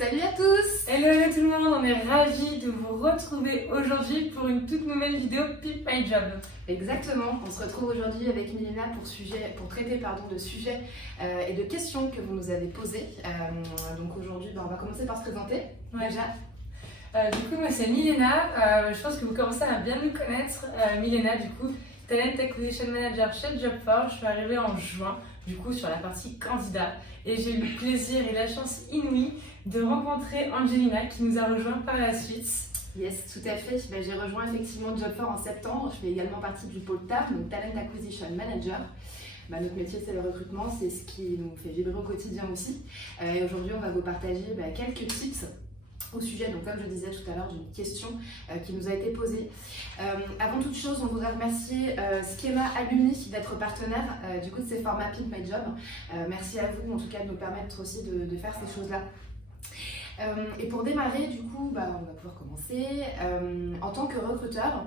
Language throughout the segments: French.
Salut à tous! Hello tout le monde, on est ravis de vous retrouver aujourd'hui pour une toute nouvelle vidéo Pick My Job. Exactement, on se retrouve aujourd'hui avec Milena pour traiter de sujets et de questions que vous nous avez posées. Donc aujourd'hui, on va commencer par se présenter. Ouais. Déjà. Du coup, moi c'est Milena, je pense que vous commencez à bien nous connaître. Milena, du coup, Talent Acquisition Manager chez Job4. Je suis arrivée en juin, du coup, sur la partie candidat. Et j'ai eu le plaisir et la chance inouïe de rencontrer Angelina qui nous a rejoint par la suite. Yes, tout à fait. J'ai rejoint effectivement Job4 en septembre. Je fais également partie du pôle TAM, donc Talent Acquisition Manager. Notre métier, c'est le recrutement, c'est ce qui nous fait vibrer au quotidien aussi. Et aujourd'hui, on va vous partager quelques tips au sujet, donc comme je disais tout à l'heure, d'une question qui nous a été posée. Avant toute chose, on voudrait remercier Schema Alumni d'être partenaire du coup de ces formats Pick My Job. Merci à vous en tout cas de nous permettre aussi de faire ces choses-là. Et pour démarrer, du coup, on va pouvoir commencer. En tant que recruteur,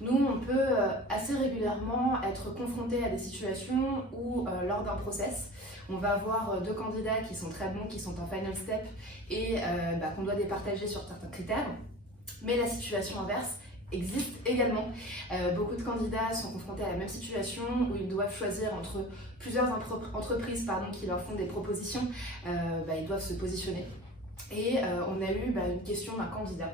nous, on peut assez régulièrement être confronté à des situations où, lors d'un process, on va avoir deux candidats qui sont très bons, qui sont en final step et qu'on doit départager sur certains critères. Mais la situation inverse existe également. Beaucoup de candidats sont confrontés à la même situation où ils doivent choisir entre plusieurs entreprises qui leur font des propositions. Ils doivent se positionner. Et on a eu une question d'un candidat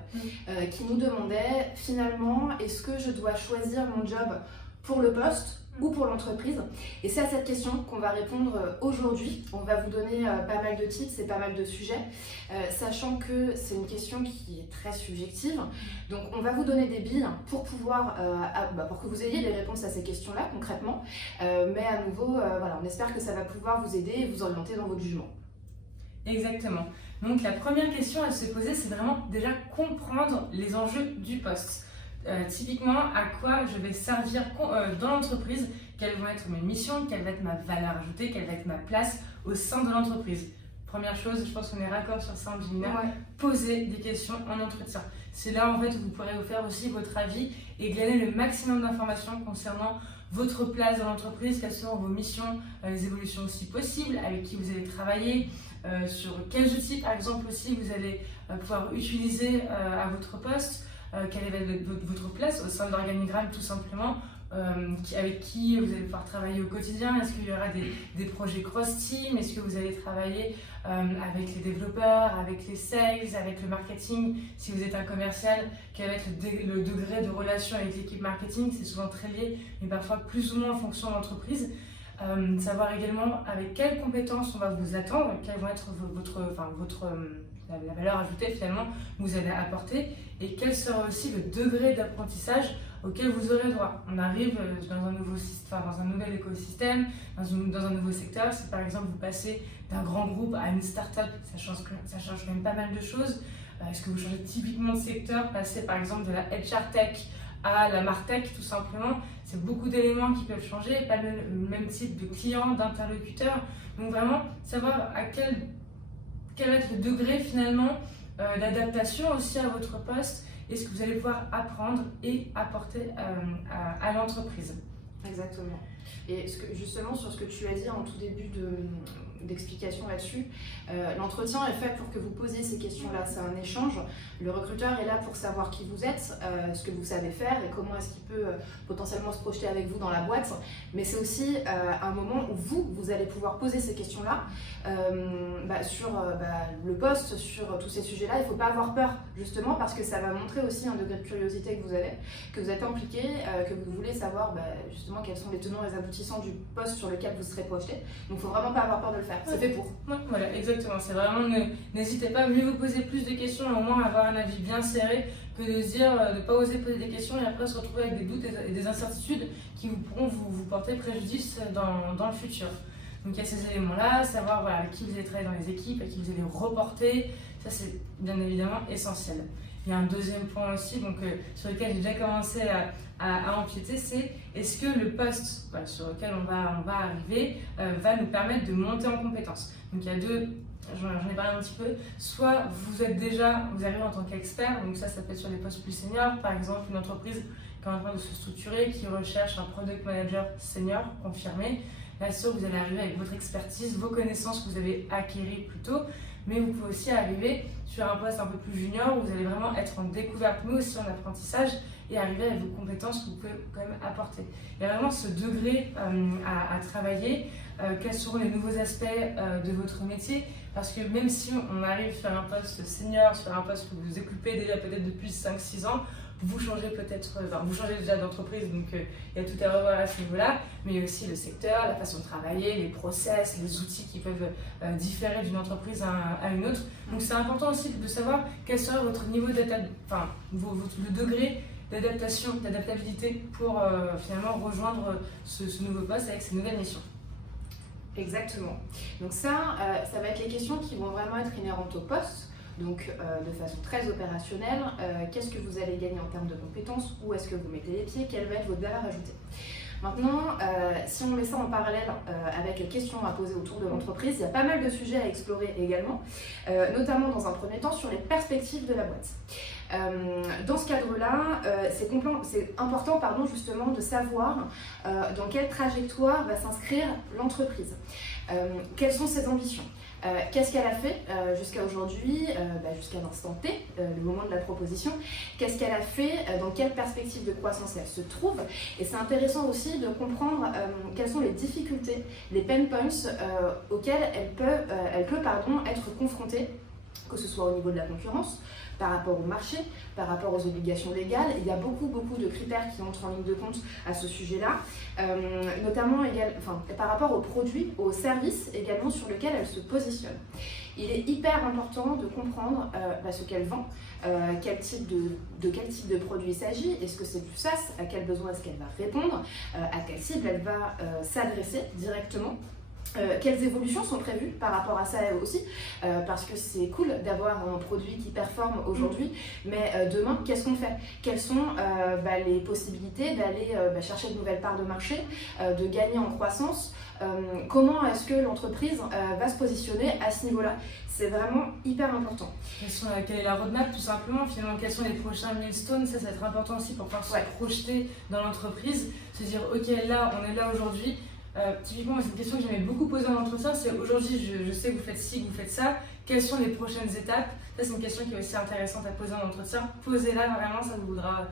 qui nous demandait finalement, est-ce que je dois choisir mon job pour le poste ou pour l'entreprise? Et c'est à cette question qu'on va répondre aujourd'hui. On va vous donner pas mal de tips et pas mal de sujets, sachant que c'est une question qui est très subjective. Donc on va vous donner des billes pour pouvoir, pour que vous ayez les réponses à ces questions-là concrètement. Mais à nouveau, on espère que ça va pouvoir vous aider et vous orienter dans votre jugement. Exactement. Donc la première question à se poser, c'est vraiment déjà comprendre les enjeux du poste. Typiquement, à quoi je vais servir dans l'entreprise, quelles vont être mes missions, quelle va être ma valeur ajoutée, quelle va être ma place au sein de l'entreprise. Première chose, je pense qu'on est raccord sur ça, Angelina, poser des questions en entretien. C'est là en fait où vous pourrez vous faire aussi votre avis et glaner le maximum d'informations concernant votre place dans l'entreprise, quelles seront vos missions, les évolutions aussi possibles, avec qui vous allez travailler, sur quels outils par exemple aussi vous allez pouvoir utiliser à votre poste, quelle va être votre place au sein de l'organigramme tout simplement, avec qui vous allez pouvoir travailler au quotidien. Est-ce qu'il y aura des projets cross-team? Est-ce que vous allez travailler avec les développeurs, avec les sales, avec le marketing? Si vous êtes un commercial, quel va être le degré de relation avec l'équipe marketing? C'est souvent très lié, mais parfois plus ou moins en fonction de l'entreprise. Savoir également avec quelles compétences on va vous attendre, quelle va être la valeur ajoutée finalement que vous allez apporter et quel sera aussi le degré d'apprentissage auquel vous aurez droit. On arrive dans un nouvel écosystème, dans un nouveau secteur. Si par exemple vous passez d'un grand groupe à une start-up, ça change quand même pas mal de choses. Est-ce que vous changez typiquement de secteur, passer par exemple de la HR Tech à la Martech tout simplement, c'est beaucoup d'éléments qui peuvent changer, pas le même type de clients, d'interlocuteurs. Donc vraiment savoir à quel va être le degré finalement d'adaptation aussi à votre poste et ce que vous allez pouvoir apprendre et apporter à l'entreprise. Exactement. Et justement sur ce que tu as dit en tout début d'explication là-dessus, l'entretien est fait pour que vous posiez ces questions-là, c'est un échange. Le recruteur est là pour savoir qui vous êtes, ce que vous savez faire et comment est-ce qu'il peut potentiellement se projeter avec vous dans la boîte. Mais c'est aussi un moment où vous allez pouvoir poser ces questions-là sur le poste, sur tous ces sujets-là. Il ne faut pas avoir peur justement parce que ça va montrer aussi un degré de curiosité que vous avez, que vous êtes impliqué, que vous voulez savoir justement quels sont les tenants et les aboutissants du poste sur lequel vous serez projeté. Donc il ne faut vraiment pas avoir peur de le faire, c'est fait pour. Voilà, exactement, c'est vraiment, n'hésitez pas, mieux vous poser plus de questions et au moins avoir un avis bien serré que de se dire de ne pas oser poser des questions et après se retrouver avec des doutes et des incertitudes qui pourront vous porter préjudice dans le futur. Donc il y a ces éléments-là, savoir avec qui vous allez travailler dans les équipes, à qui vous allez reporter, ça c'est bien évidemment essentiel. Il y a un deuxième point aussi sur lequel j'ai déjà commencé à empiéter, c'est est-ce que le poste sur lequel on va arriver va nous permettre de monter en compétences. Donc il y a deux, j'en ai parlé un petit peu, soit vous arrivez en tant qu'expert, donc ça peut être sur des postes plus seniors, par exemple une entreprise qui est en train de se structurer, qui recherche un product manager senior confirmé. Là, sûr, vous allez arriver avec votre expertise, vos connaissances que vous avez acquéries plus tôt, mais vous pouvez aussi arriver sur un poste un peu plus junior où vous allez vraiment être en découverte, mais aussi en apprentissage, et arriver avec vos compétences que vous pouvez quand même apporter. Il y a vraiment ce degré à travailler, quels seront les nouveaux aspects de votre métier, parce que même si on arrive sur un poste senior, sur un poste que vous occupez déjà peut-être depuis 5-6 ans, vous changez peut-être, vous changez déjà d'entreprise, donc il y a tout à revoir à ce niveau-là, mais il y a aussi le secteur, la façon de travailler, les process, les outils qui peuvent différer d'une entreprise à une autre. Donc c'est important aussi de savoir quel sera votre niveau le degré d'adaptation, d'adaptabilité pour finalement rejoindre ce nouveau poste avec ces nouvelles missions. Exactement. Donc ça va être les questions qui vont vraiment être inhérentes au poste. Donc de façon très opérationnelle, qu'est-ce que vous allez gagner en termes de compétences, où est-ce que vous mettez les pieds, quelle va être votre valeur ajoutée. Maintenant, si on met ça en parallèle avec les questions à poser autour de l'entreprise, il y a pas mal de sujets à explorer également, notamment dans un premier temps sur les perspectives de la boîte. Dans ce cadre-là, c'est important justement de savoir dans quelle trajectoire va s'inscrire l'entreprise. Quelles sont ses ambitions? Qu'est-ce qu'elle a fait jusqu'à aujourd'hui, jusqu'à l'instant T, le moment de la proposition? Qu'est-ce qu'elle a fait, dans quelle perspective de croissance elle se trouve? Et c'est intéressant aussi de comprendre quelles sont les difficultés, les pain points auxquels elle peut être confrontée, que ce soit au niveau de la concurrence, par rapport au marché, par rapport aux obligations légales. Il y a beaucoup de critères qui entrent en ligne de compte à ce sujet-là, notamment par rapport aux produits, aux services également sur lesquels elle se positionne. Il est hyper important de comprendre ce qu'elle vend, quel type de produit il s'agit, est-ce que c'est du SaaS, à quel besoin est-ce qu'elle va répondre, à quelle cible elle va s'adresser directement. Quelles évolutions sont prévues par rapport à ça aussi, parce que c'est cool d'avoir un produit qui performe aujourd'hui, mais demain, qu'est-ce qu'on fait? Quelles sont les possibilités d'aller chercher de nouvelles parts de marché, de gagner en croissance? Comment est-ce que l'entreprise va se positionner à ce niveau-là? C'est vraiment hyper important. Quelle est la roadmap tout simplement? Finalement, quels sont les prochains milestones? Ça va être important aussi pour pouvoir se projeter dans l'entreprise, se dire ok, là, on est là aujourd'hui. Typiquement, c'est une question que j'aimais beaucoup poser en entretien, c'est aujourd'hui je sais que vous faites ci, que vous faites ça, quelles sont les prochaines étapes? Ça c'est une question qui est aussi intéressante à poser en entretien. Posez-la vraiment, ça vous voudra,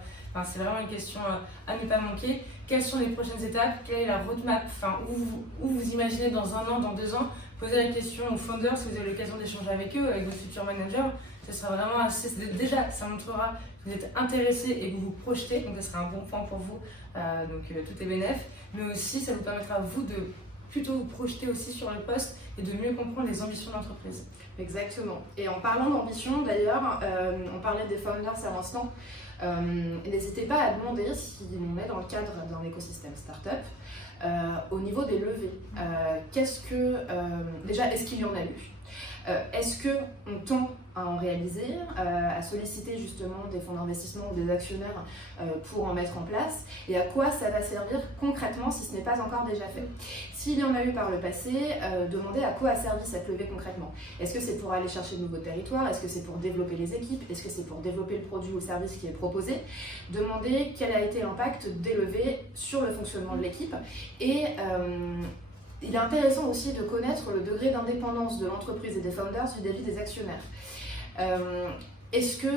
c'est vraiment une question à ne pas manquer. Quelles sont les prochaines étapes? Quelle est la roadmap? Où vous imaginez dans 1 an, dans 2 ans? Posez la question aux founders si vous avez l'occasion d'échanger avec eux, avec vos futurs managers. Ça sera vraiment assez, déjà ça montrera que vous êtes intéressé et que vous vous projetez, donc ça sera un bon point pour vous, tout est bénef, mais aussi ça vous permettra vous de plutôt vous projeter aussi sur le poste et de mieux comprendre les ambitions de l'entreprise. Exactement. Et en parlant d'ambition d'ailleurs, on parlait des founders à l'instant, n'hésitez pas à demander si on est dans le cadre d'un écosystème startup, au niveau des levées, déjà est-ce qu'il y en a eu? Est-ce qu'on tend à en réaliser, à solliciter justement des fonds d'investissement ou des actionnaires pour en mettre en place, et à quoi ça va servir concrètement si ce n'est pas encore déjà fait? S'il y en a eu par le passé, demandez à quoi a servi cette levée concrètement. Est-ce que c'est pour aller chercher de nouveaux territoires? Est-ce que c'est pour développer les équipes? Est-ce que c'est pour développer le produit ou le service qui est proposé? Demandez quel a été l'impact des levées sur le fonctionnement de l'équipe. Et il est intéressant aussi de connaître le degré d'indépendance de l'entreprise et des founders vis-à-vis des actionnaires. Est-ce que,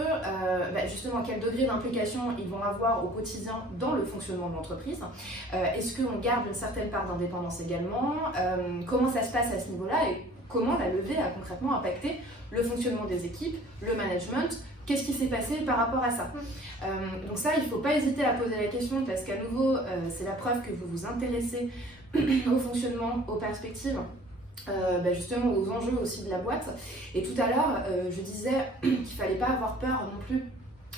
justement, quel degré d'implication ils vont avoir au quotidien dans le fonctionnement de l'entreprise? Est-ce qu'on garde une certaine part d'indépendance également? Comment ça se passe à ce niveau-là et comment la levée a concrètement impacté le fonctionnement des équipes, le management? Qu'est-ce qui s'est passé par rapport à ça? Donc ça, il ne faut pas hésiter à poser la question parce qu'à nouveau, c'est la preuve que vous vous intéressez au fonctionnement, aux perspectives, justement aux enjeux aussi de la boîte. Et tout à l'heure, je disais qu'il ne fallait pas avoir peur non plus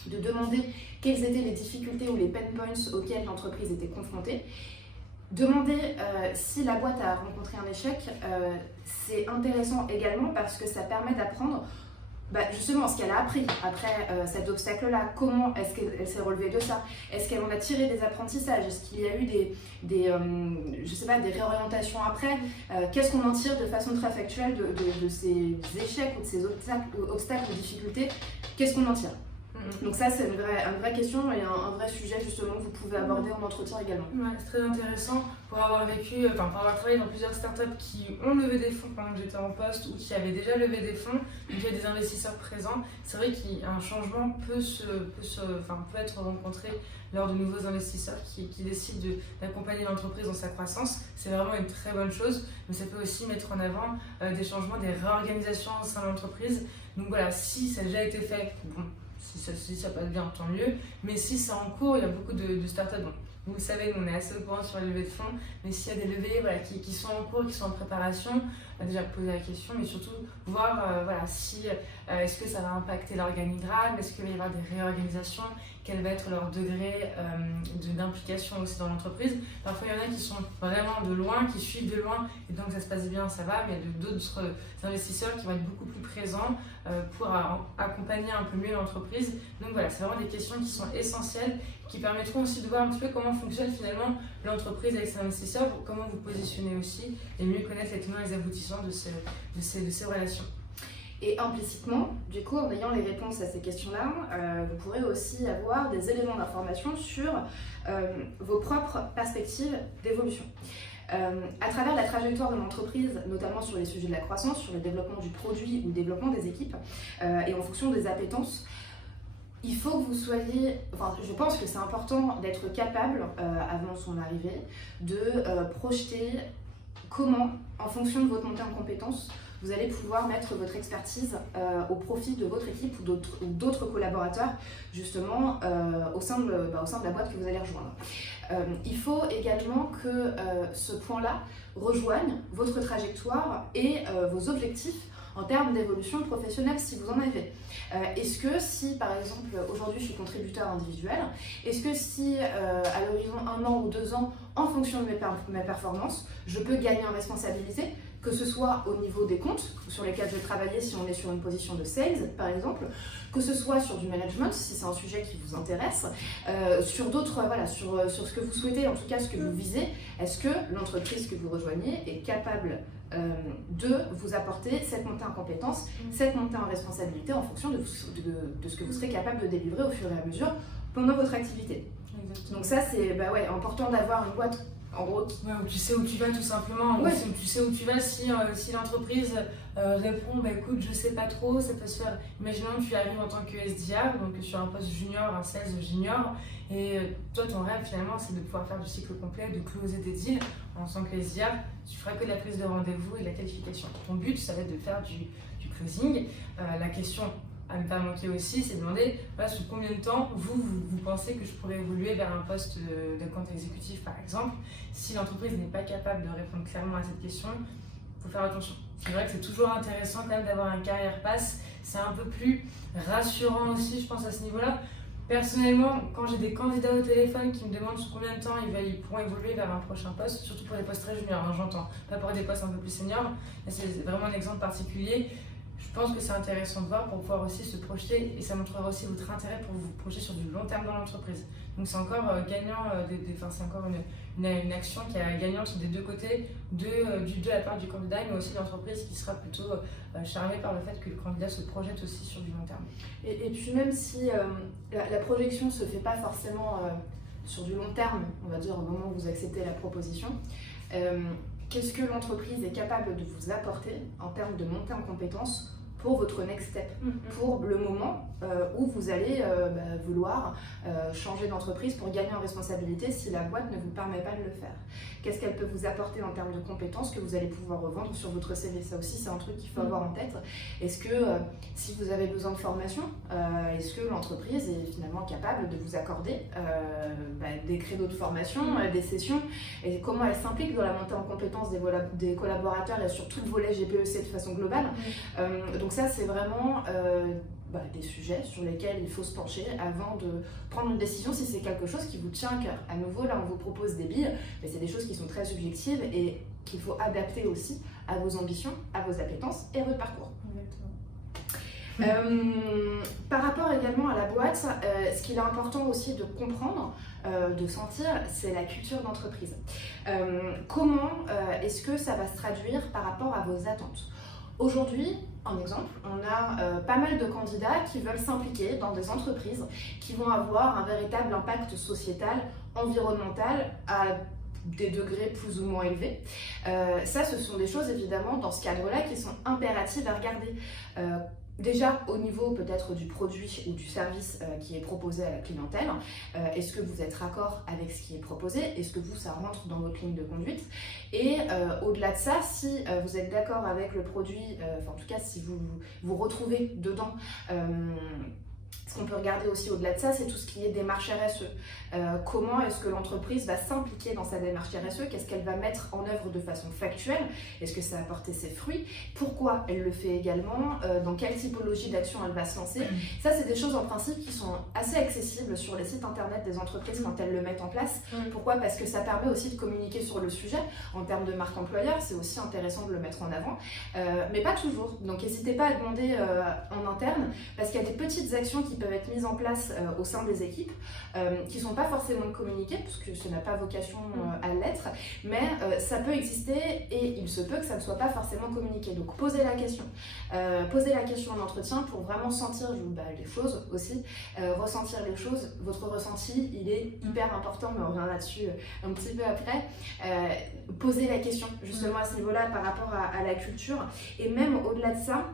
de demander quelles étaient les difficultés ou les pain points auxquelles l'entreprise était confrontée. Demander si la boîte a rencontré un échec, c'est intéressant également parce que ça permet d'apprendre justement ce qu'elle a appris après cet obstacle-là. Comment est-ce qu'elle s'est relevée de ça? Est-ce qu'elle en a tiré des apprentissages? Est-ce qu'il y a eu des réorientations après? Qu'est-ce qu'on en tire de façon très factuelle de ces échecs ou de ces obstacles ou difficultés? Qu'est-ce qu'on en tire? Donc ça, c'est une vraie question et un vrai sujet justement que vous pouvez aborder en entretien également. Ouais, c'est très intéressant pour avoir travaillé dans plusieurs startups qui ont levé des fonds pendant que j'étais en poste ou qui avaient déjà levé des fonds, donc il y a des investisseurs présents. C'est vrai qu'un changement peut être rencontré lors de nouveaux investisseurs qui décident d'accompagner l'entreprise dans sa croissance. C'est vraiment une très bonne chose, mais ça peut aussi mettre en avant des changements, des réorganisations au sein de l'entreprise. Donc voilà, si ça a déjà été fait, bon, si ça passe bien, tant mieux. Mais si c'est en cours, il y a beaucoup de startups. Bon, vous le savez, nous on est assez au courant sur les levées de fonds, mais s'il y a des levées qui sont en cours, qui sont en préparation, déjà poser la question, mais surtout voir si est-ce que ça va impacter l'organigramme, est-ce qu'il va y avoir des réorganisations, quel va être leur degré d'implication aussi dans l'entreprise. Parfois il y en a qui sont vraiment de loin, qui suivent de loin, et donc ça se passe bien, ça va, mais il y a d'autres investisseurs qui vont être beaucoup plus présents pour accompagner un peu mieux l'entreprise. Donc voilà, c'est vraiment des questions qui sont essentielles, qui permettront aussi de voir un petit peu comment fonctionne finalement l'entreprise avec ses investisseurs, comment vous positionnez aussi, et mieux connaître les tenants et les aboutissants de ces relations. Et implicitement, du coup, en ayant les réponses à ces questions-là, vous pourrez aussi avoir des éléments d'information sur vos propres perspectives d'évolution. À travers la trajectoire de l'entreprise, notamment sur les sujets de la croissance, sur le développement du produit ou le développement des équipes, et en fonction des appétences, il faut que vous soyez, je pense que c'est important d'être capable, avant son arrivée, de projeter comment, en fonction de votre montée en compétences, vous allez pouvoir mettre votre expertise au profit de votre équipe ou d'autres collaborateurs, justement, au sein de la boîte que vous allez rejoindre. Il faut également que ce point-là rejoigne votre trajectoire et vos objectifs en termes d'évolution professionnelle si vous en avez. Est-ce que si, par exemple, aujourd'hui je suis contributeur individuel, est-ce que si à l'horizon 1 an ou 2 ans, en fonction de mes performances, je peux gagner en responsabilité, que ce soit au niveau des comptes sur lesquels je vais travailler si on est sur une position de sales par exemple, que ce soit sur du management si c'est un sujet qui vous intéresse, sur d'autres, sur ce que vous souhaitez, en tout cas ce que vous visez. Est-ce que l'entreprise que vous rejoignez est capable de vous apporter cette montée en compétences, cette montée en responsabilité en fonction de ce que vous serez capable de délivrer au fur et à mesure pendant votre activité. Exactement. Donc ça c'est important d'avoir une boîte en gros. Ouais, où tu sais où tu vas tout simplement. Ouais. Tu sais où tu vas si l'entreprise répond écoute je sais pas trop, ça peut se faire. Imaginons que tu arrives en tant que SDR, donc sur un poste junior, un sales junior, et toi ton rêve finalement c'est de pouvoir faire du cycle complet, de closer des deals. En tant que SDR, tu feras que de la prise de rendez-vous et de la qualification. Ton but ça va être de faire du closing. La question à ne pas manquer aussi, c'est de demander sous combien de temps vous pensez que je pourrais évoluer vers un poste de compte exécutif par exemple. Si l'entreprise n'est pas capable de répondre clairement à cette question, il faut faire attention. C'est vrai que c'est toujours intéressant quand même d'avoir un carrière pass, c'est un peu plus rassurant aussi je pense à ce niveau-là. Personnellement, quand j'ai des candidats au téléphone qui me demandent sous combien de temps ils pourront évoluer vers un prochain poste, surtout pour les postes très juniors, j'entends, pas pour des postes un peu plus seniors, c'est vraiment un exemple particulier. Je pense que c'est intéressant de voir pour pouvoir aussi se projeter et ça montrera aussi votre intérêt pour vous projeter sur du long terme dans l'entreprise. Donc c'est encore gagnant, c'est encore une action qui est gagnante des deux côtés, de la part du candidat mais aussi de l'entreprise qui sera plutôt charmée par le fait que le candidat se projette aussi sur du long terme. Et puis même si la projection ne se fait pas forcément sur du long terme, on va dire au moment où vous acceptez la proposition, qu'est-ce que l'entreprise est capable de vous apporter en termes de montée en compétences pour votre next step, pour le moment où vous allez vouloir changer d'entreprise pour gagner en responsabilité si la boîte ne vous permet pas de le faire. Qu'est-ce qu'elle peut vous apporter en termes de compétences que vous allez pouvoir revendre sur votre CV? Ça aussi, c'est un truc qu'il faut avoir en tête. Est-ce que si vous avez besoin de formation, est-ce que l'entreprise est finalement capable de vous accorder des créneaux de formation, des sessions, et comment elle s'implique dans la montée en compétences des collaborateurs et sur tout le volet GPEC de façon globale. Donc ça, c'est vraiment des sujets sur lesquels il faut se pencher avant de prendre une décision si c'est quelque chose qui vous tient à cœur. À nouveau, là, on vous propose des billes, mais c'est des choses qui sont très subjectives et qu'il faut adapter aussi à vos ambitions, à vos appétences et à votre parcours. Par rapport également à la boîte, ce qu'il est important aussi de comprendre, de sentir, c'est la culture d'entreprise. Comment est-ce que ça va se traduire par rapport à vos attentes? Aujourd'hui, En exemple, on a pas mal de candidats qui veulent s'impliquer dans des entreprises qui vont avoir un véritable impact sociétal, environnemental à des degrés plus ou moins élevés. Ça, ce sont des choses évidemment dans ce cadre-là qui sont impératives à regarder. Déjà au niveau peut-être du produit ou du service qui est proposé à la clientèle, est-ce que vous êtes raccord avec ce qui est proposé? Est-ce que vous, ça rentre dans votre ligne de conduite? Et au-delà de ça, si vous êtes d'accord avec le produit, en tout cas si vous vous retrouvez dedans, ce qu'on peut regarder aussi au-delà de ça, c'est tout ce qui est démarche RSE. Comment est-ce que l'entreprise va s'impliquer dans sa démarche RSE? Qu'est-ce qu'elle va mettre en œuvre de façon factuelle? Est-ce que ça a apporté ses fruits? Pourquoi elle le fait également? Dans quelle typologie d'action elle va se lancer? Ça, c'est des choses en principe qui sont assez accessibles sur les sites internet des entreprises quand elles le mettent en place. Pourquoi? Parce que ça permet aussi de communiquer sur le sujet. En termes de marque employeur, c'est aussi intéressant de le mettre en avant. Mais pas toujours. Donc, n'hésitez pas à demander en interne, parce qu'il y a des petites actions qui peuvent être mises en place au sein des équipes, qui ne sont pas forcément communiquées, puisque ce n'a pas vocation à l'être, mais ça peut exister et il se peut que ça ne soit pas forcément communiqué. Donc posez la question en entretien pour vraiment sentir les choses aussi, ressentir les choses. Votre ressenti, il est hyper important, mais on revient là-dessus un petit peu après. Posez la question justement à ce niveau-là par rapport à la culture, et même au-delà de ça,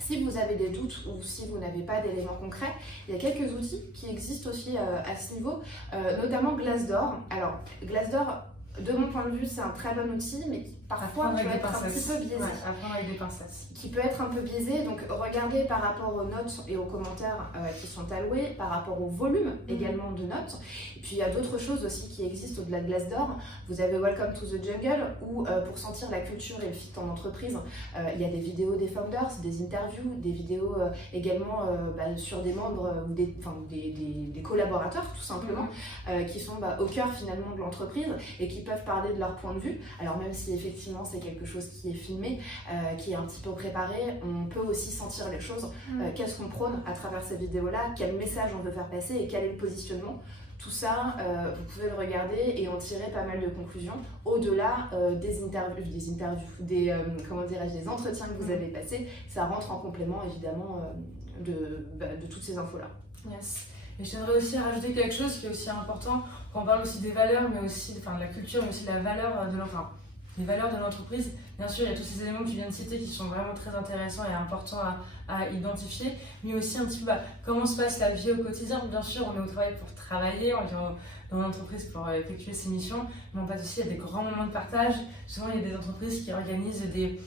si vous avez des doutes ou si vous n'avez pas d'éléments concrets, il y a quelques outils qui existent aussi à ce niveau, notamment Glassdoor. Alors, Glassdoor, de mon point de vue, c'est un très bon outil, mais qui parfois peut être un petit peu biaisé. Apprendre avec des pincettes. Qui peut être un peu biaisé, donc regardez par rapport aux notes et aux commentaires qui sont alloués, par rapport au volume également de notes. Et puis il y a d'autres choses aussi qui existent au-delà de Glassdoor. Vous avez Welcome to the Jungle, où pour sentir la culture et le fit en entreprise, il y a des vidéos des founders, des interviews, des vidéos également sur des membres ou des collaborateurs tout simplement, qui sont au cœur finalement de l'entreprise et qui peuvent parler de leur point de vue. Alors même si effectivement c'est quelque chose qui est filmé, qui est un petit peu préparé, on peut aussi sentir les choses. Qu'est-ce qu'on prône à travers ces vidéos-là? Quel message on veut faire passer et quel est le positionnement? Tout ça, vous pouvez le regarder et en tirer pas mal de conclusions au-delà des entretiens que vous avez passés. Ça rentre en complément évidemment de toutes ces infos-là. Yes. Et j'aimerais aussi rajouter quelque chose qui est aussi important quand on parle aussi des valeurs, mais aussi de la culture, mais aussi de la valeur les valeurs de l'entreprise. Bien sûr, il y a tous ces éléments que tu viens de citer qui sont vraiment très intéressants et importants à identifier, mais aussi un petit peu comment se passe la vie au quotidien. Bien sûr, on est au travail pour travailler, on vient dans l'entreprise pour effectuer ses missions, mais on passe aussi à des grands moments de partage. Souvent, il y a des entreprises qui organisent des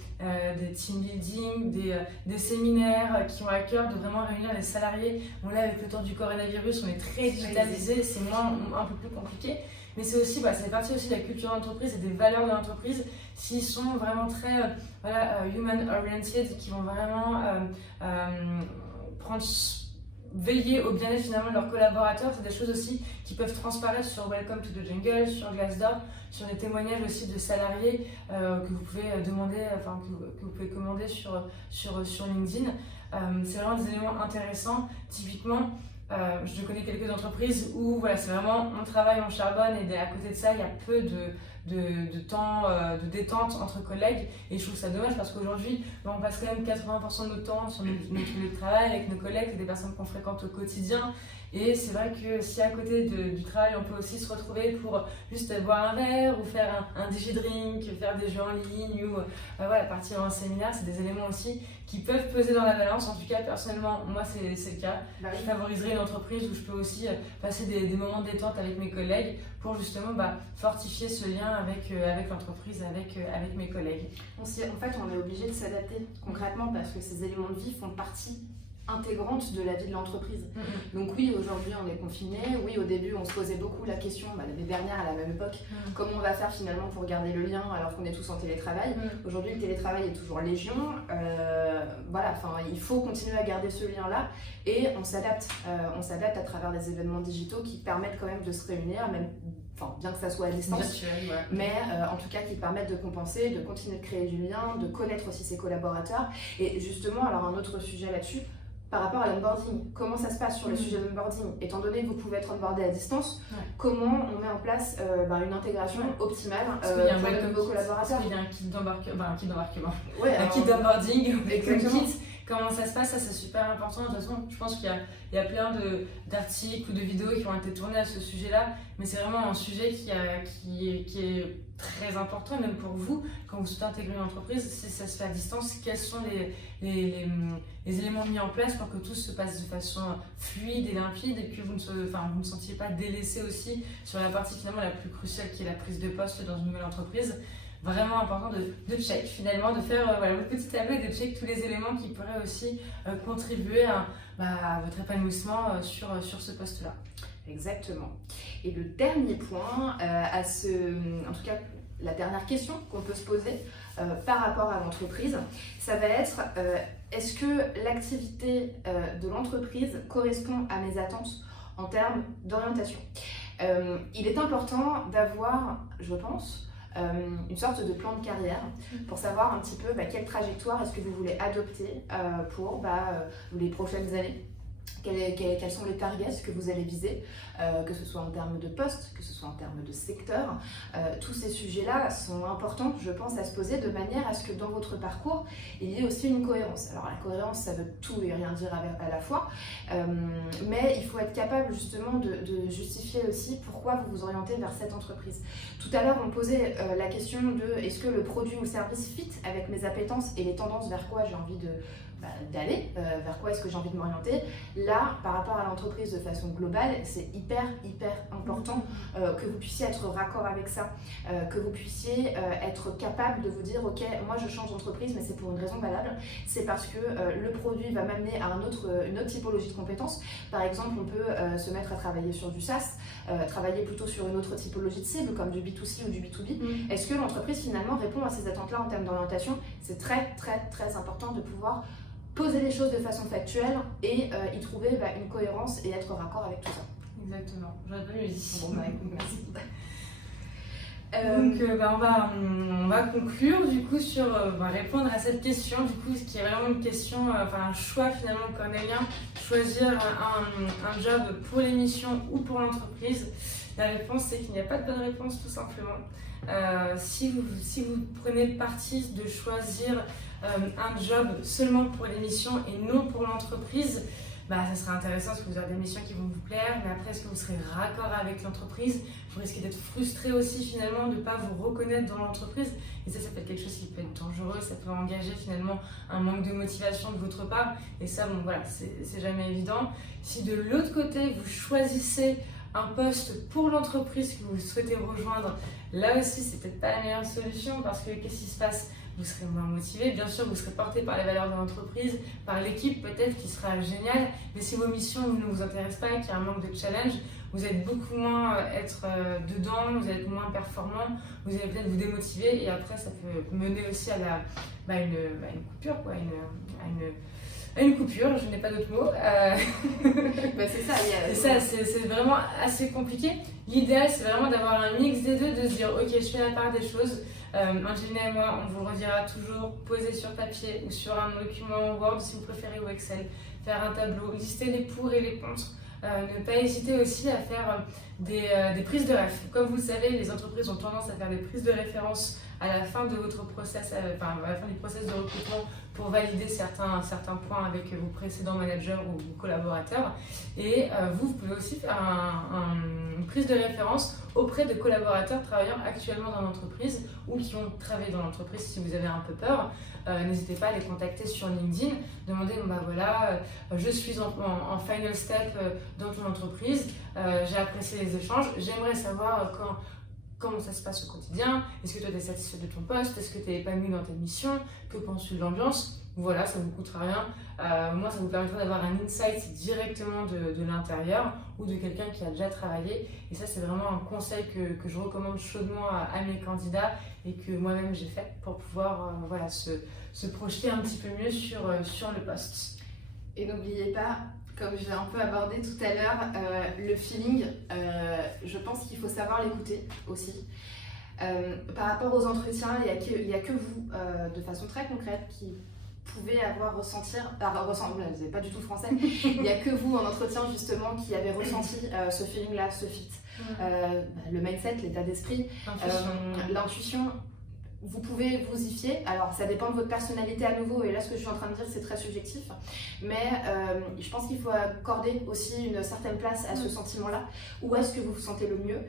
team building, des séminaires qui ont à cœur de vraiment réunir les salariés. Bon, là, avec le temps du coronavirus, on est très digitalisé, c'est un peu plus compliqué. Mais c'est aussi, ça fait partie aussi de la culture d'entreprise et des valeurs de l'entreprise. S'ils sont vraiment très human-oriented, qui vont vraiment veiller au bien-être finalement de leurs collaborateurs, c'est des choses aussi qui peuvent transparaître sur Welcome to the Jungle, sur Glassdoor, sur des témoignages aussi de salariés que vous pouvez demander, que vous pouvez commander sur LinkedIn. C'est vraiment des éléments intéressants. Typiquement, je connais quelques entreprises où c'est vraiment on travaille, on charbonne et à côté de ça il y a peu de temps de détente entre collègues, et je trouve ça dommage parce qu'aujourd'hui on passe quand même 80% de notre temps sur notre lieu de travail avec nos collègues, c'est des personnes qu'on fréquente au quotidien. Et c'est vrai que si à côté du travail, on peut aussi se retrouver pour juste boire un verre ou faire un digi-drink, faire des jeux en ligne ou partir en séminaire, c'est des éléments aussi qui peuvent peser dans la balance. En tout cas, personnellement, moi, c'est le cas. Je favoriserai une entreprise où je peux aussi passer des moments de détente avec mes collègues pour justement fortifier ce lien avec l'entreprise, avec mes collègues. En fait, on est obligé de s'adapter concrètement parce que ces éléments de vie font partie intégrante de la vie de l'entreprise. Donc oui, aujourd'hui on est confiné. Oui, au début on se posait beaucoup la question, l'année dernière à la même époque, comment on va faire finalement pour garder le lien alors qu'on est tous en télétravail. Aujourd'hui le télétravail est toujours légion. Il faut continuer à garder ce lien-là et on s'adapte à travers des événements digitaux qui permettent quand même de se réunir, bien que ça soit à distance, mais en tout cas qui permettent de compenser, de continuer de créer du lien, de connaître aussi ses collaborateurs. Et justement, alors un autre sujet là-dessus, par rapport à l'onboarding, comment ça se passe sur le sujet de l'onboarding? Étant donné que vous pouvez être onboardé à distance, comment on met en place une intégration optimale pour les nouveaux collaborateurs? Il y a un kit d'embarquement, un kit d'onboarding, exactement. comment ça se passe, ça c'est super important. De toute façon, je pense qu'il y a plein d'articles ou de vidéos qui ont été tournés à ce sujet-là, mais c'est vraiment un sujet qui est très important, même pour vous, quand vous souhaitez intégrer une entreprise, si ça se fait à distance, quels sont les éléments mis en place pour que tout se passe de façon fluide et limpide et que vous ne sentiez pas délaissé aussi sur la partie finalement la plus cruciale qui est la prise de poste dans une nouvelle entreprise. Vraiment important de check finalement, de faire votre petit tableau et de check tous les éléments qui pourraient aussi contribuer à votre épanouissement sur ce poste-là. Exactement. Et le dernier point, en tout cas la dernière question qu'on peut se poser par rapport à l'entreprise, ça va être est-ce que l'activité de l'entreprise correspond à mes attentes en termes d'orientation? Il est important d'avoir, je pense, une sorte de plan de carrière pour savoir un petit peu quelle trajectoire est-ce que vous voulez adopter pour les prochaines années. Quels sont les targets que vous allez viser, que ce soit en termes de poste, que ce soit en termes de secteur. Tous ces sujets-là sont importants, je pense, à se poser de manière à ce que dans votre parcours, il y ait aussi une cohérence. Alors la cohérence, ça veut tout et rien dire à la fois, mais il faut être capable justement de justifier aussi pourquoi vous vous orientez vers cette entreprise. Tout à l'heure, on posait la question de est-ce que le produit ou le service fit avec mes appétences et les tendances vers quoi j'ai envie d'aller, vers quoi est-ce que j'ai envie de m'orienter. Là, par rapport à l'entreprise de façon globale, c'est hyper important que vous puissiez être raccord avec ça, que vous puissiez être capable de vous dire ok, moi je change d'entreprise mais c'est pour une raison valable, c'est parce que le produit va m'amener à une autre typologie de compétences. Par exemple, on peut se mettre à travailler sur du SaaS, travailler plutôt sur une autre typologie de cible comme du B2C ou du B2B. Est-ce que l'entreprise finalement répond à ces attentes-là en termes d'orientation? C'est très important de pouvoir poser les choses de façon factuelle et y trouver une cohérence et être raccord avec tout ça. Exactement, j'aurais pas mieux dit. Bon, merci. Donc on va conclure du coup sur répondre à cette question du coup, ce qui est vraiment une question, un choix finalement cornélien, choisir un job pour l'émission ou pour l'entreprise. La réponse c'est qu'il n'y a pas de bonne réponse tout simplement. Si vous prenez le parti de choisir un job seulement pour l'émission et non pour l'entreprise, ça serait intéressant parce que vous aurez des missions qui vont vous plaire, mais après est-ce que vous serez raccord avec l'entreprise? Vous risquez d'être frustré aussi finalement de ne pas vous reconnaître dans l'entreprise et ça peut être quelque chose qui peut être dangereux, ça peut engager finalement un manque de motivation de votre part et ça c'est jamais évident. Si de l'autre côté vous choisissez un poste pour l'entreprise que vous souhaitez rejoindre, là aussi c'est peut-être pas la meilleure solution parce que qu'est-ce qui se passe? Vous serez moins motivé, bien sûr vous serez porté par les valeurs de l'entreprise, par l'équipe peut-être qui sera géniale, mais si vos missions ne vous intéressent pas et qu'il y a un manque de challenge, vous allez beaucoup moins être dedans, vous allez être moins performant, vous allez peut-être vous démotiver et après ça peut mener aussi à une coupure, à une coupure, je n'ai pas d'autre mot. C'est ça. C'est vraiment assez compliqué. L'idéal, c'est vraiment d'avoir un mix des deux, de se dire ok, je fais la part des choses. Angelina et moi, on vous redira toujours poser sur papier ou sur un document Word si vous préférez ou Excel, faire un tableau, lister les pour et les contre. Ne pas hésiter aussi à faire des prises de ref. Comme vous le savez, les entreprises ont tendance à faire des prises de référence à la fin de votre process, à la fin du process de recrutement pour valider certains points avec vos précédents managers ou vos collaborateurs. Et vous pouvez aussi faire une prise de référence auprès de collaborateurs travaillant actuellement dans l'entreprise ou qui ont travaillé dans l'entreprise si vous avez un peu peur. N'hésitez pas à les contacter sur LinkedIn, demandez je suis en final step dans ton entreprise, j'ai apprécié les échanges, j'aimerais savoir comment ça se passe au quotidien, est-ce que toi tu es satisfait de ton poste, est-ce que tu es épanoui dans ta mission, que penses-tu de l'ambiance? Voilà, ça ne vous coûtera rien. Moi, ça vous permettra d'avoir un insight directement de l'intérieur ou de quelqu'un qui a déjà travaillé. Et ça, c'est vraiment un conseil que je recommande chaudement à mes candidats et que moi-même j'ai fait pour pouvoir se projeter un petit peu mieux sur le poste. Et n'oubliez pas, comme je l'ai un peu abordé tout à l'heure, le feeling, je pense qu'il faut savoir l'écouter aussi. Par rapport aux entretiens, il n'y a que vous, de façon très concrète, qui pouvez ressentir, vous n'avez pas du tout français, il n'y a que vous en entretien justement qui avez ressenti ce feeling-là, ce fit. Le mindset, l'état d'esprit, l'intuition. vous pouvez vous y fier. Alors ça dépend de votre personnalité à nouveau, et là ce que je suis en train de dire c'est très subjectif, mais je pense qu'il faut accorder aussi une certaine place à ce sentiment-là. Où est-ce que vous vous sentez le mieux,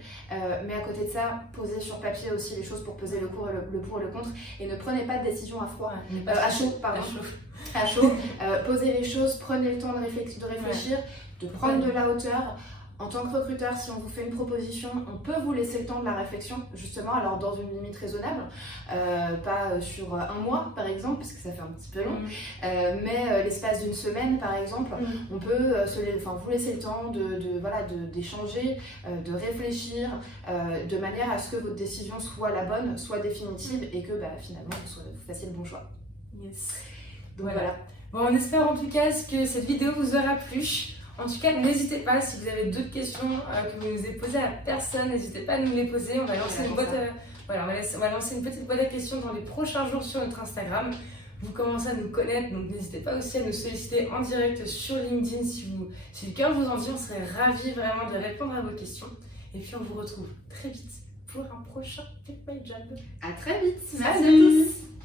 mais à côté de ça, posez sur papier aussi les choses pour peser le pour et le contre, et ne prenez pas de décision à froid, à chaud, pardon. À chaud. Posez les choses, prenez le temps de réfléchir, de prendre de la hauteur. En tant que recruteur, si on vous fait une proposition, on peut vous laisser le temps de la réflexion, justement, alors dans une limite raisonnable, pas sur un mois par exemple, parce que ça fait un petit peu long, mais l'espace d'une semaine par exemple, on peut vous laisser le temps d'échanger, de réfléchir, de manière à ce que votre décision soit la bonne, soit définitive, et que finalement vous fassiez le bon choix. Yes. Donc voilà. Bon, on espère en tout cas que cette vidéo vous aura plu. En tout cas, n'hésitez pas, si vous avez d'autres questions que vous nous avez posées à personne, n'hésitez pas à nous les poser. On va lancer une petite boîte à questions dans les prochains jours sur notre Instagram. Vous commencez à nous connaître, donc n'hésitez pas aussi à nous solliciter en direct sur LinkedIn si le cœur vous en dit. On serait ravis vraiment de répondre à vos questions. Et puis on vous retrouve très vite pour un prochain Pick My Job. À très vite. Merci à tous.